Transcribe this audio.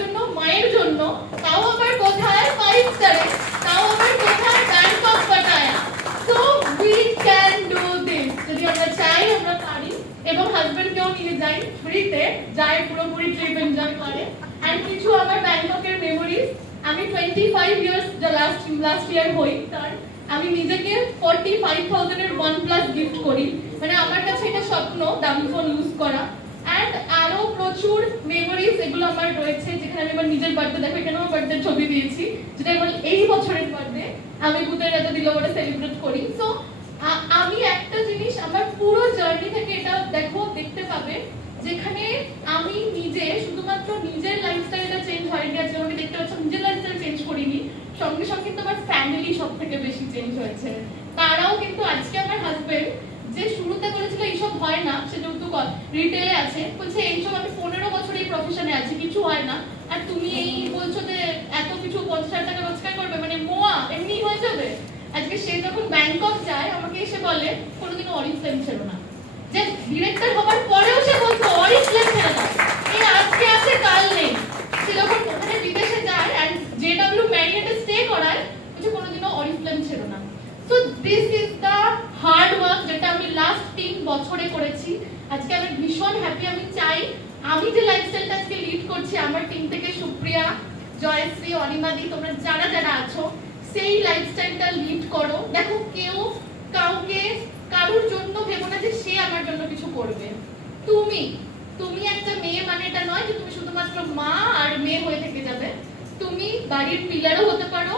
জন্য, মায়ের জন্য, তাও আবার কোথায় ফাইভ স্টারে তাও আবার কোথায় Bangkok Pattaya so we can do this যদি আমরা চাই, আমরা পারি। এবং হাজবেন্ডকেও নিয়ে যাই ফ্রিতে যায় পুরোপুরি ট্রিপ এনজয় করে। অ্যান্ড কিছু আমার ব্যাংককের মেমোরিজ আমি twenty five years last last year হই তার। আমি নিজেকে ফর্টি ফাইভ থাউজেন্ডের ওয়ান প্লাস গিফট করি। মানে আমার কাছে এটা স্বপ্ন, দামি ফোন ইউজ করা। অ্যান্ড আরও প্রচুর মেমোরিজ এগুলো আমার রয়েছে আমার নিজের বার্থডে দেখো আমার বার্থডে ছবি দিয়েছি। যেটা আমার এই বছরের বার্থডে আমি ভূতের রাজা দিল বলে সেলিব্রেট করি। সো আমি একটা জিনিস, আমার পুরো জার্নি থেকে এটা দেখো, দেখতে পাবে, যেখানে আমি নিজে শুধুমাত্র নিজের লাইফস্টাইলটা চেঞ্জ হয়নি আজকে আমাকে দেখতে পাচ্ছি, নিজের লাইফস্টাইল চেঞ্জ করিনি, সঙ্গে সঙ্গে কিন্তু আমার ফ্যামিলি সব থেকে বেশি চেঞ্জ হয়েছে। তারাও কিন্তু আজকে আমার হাজবেন্ড যে শুরুতে বলেছিল এইসব হয় না, সে যেহেতু রিটেলে আছে, বলছে এইসব আমি পনেরো বছর এই প্রফেশনে আছি, কিছু হয় না। আর তুমি এই বলছো যে এত কিছু পঞ্চাশ হাজার টাকা রোজগার করবে মানে মোয়া, এমনি হয়ে যাবে? আজকে সে যখন ব্যাংকক যায়, আমাকে এসে বলে, কোনোদিনও অরিজ ফ্লেম ছিল না। যে ডিরেক্টর হবার পরেও সে বলতো অরিজ ফ্লেম ছেড়ে দাও। এই আজকে আছে, কাল নেই। সে যখন ওখানে বিদেশে যায় অ্যান্ড জে ডাব্লিউ ম্যারিয়েটে স্টে করায়, বলছে, কোনোদিনও অরিজ ফ্লেম ছিল না। So this is the hard work যেটা আমি লাস্ট তিন বছরে করেছি। আজকে আমি ভীষণ হ্যাপি আমি চাই, আমি যে লিড করছি আমার টিম থেকে সুপ্রিয়া, জয়শ্রী, অনিমাদি, তোমরা যারা যারা আছো, সেই লাইফস্টাইলটা লিড করো। দেখো, কেউ কাউকে কারোর জন্য ভেবো না যে সে আমার জন্য কিছু করবে। তুমি তুমি একটা মেয়ে মানে এটা নয় যে তুমি শুধুমাত্র মা আর মেয়ে হয়ে থেকে যাবে। তুমি বাড়ির পিলারও হতে পারো।